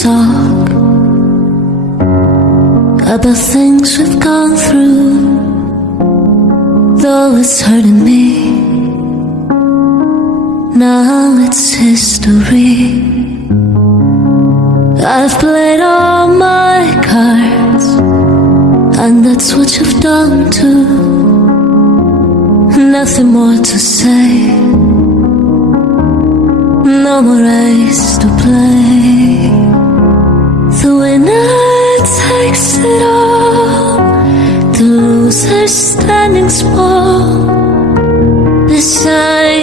talk about things we've gone through, though it's hurting me. Now it's history. I've played all my cards, and that's what you've done too. Nothing more to say, no more race to play. The winner takes it all, the loser standing small beside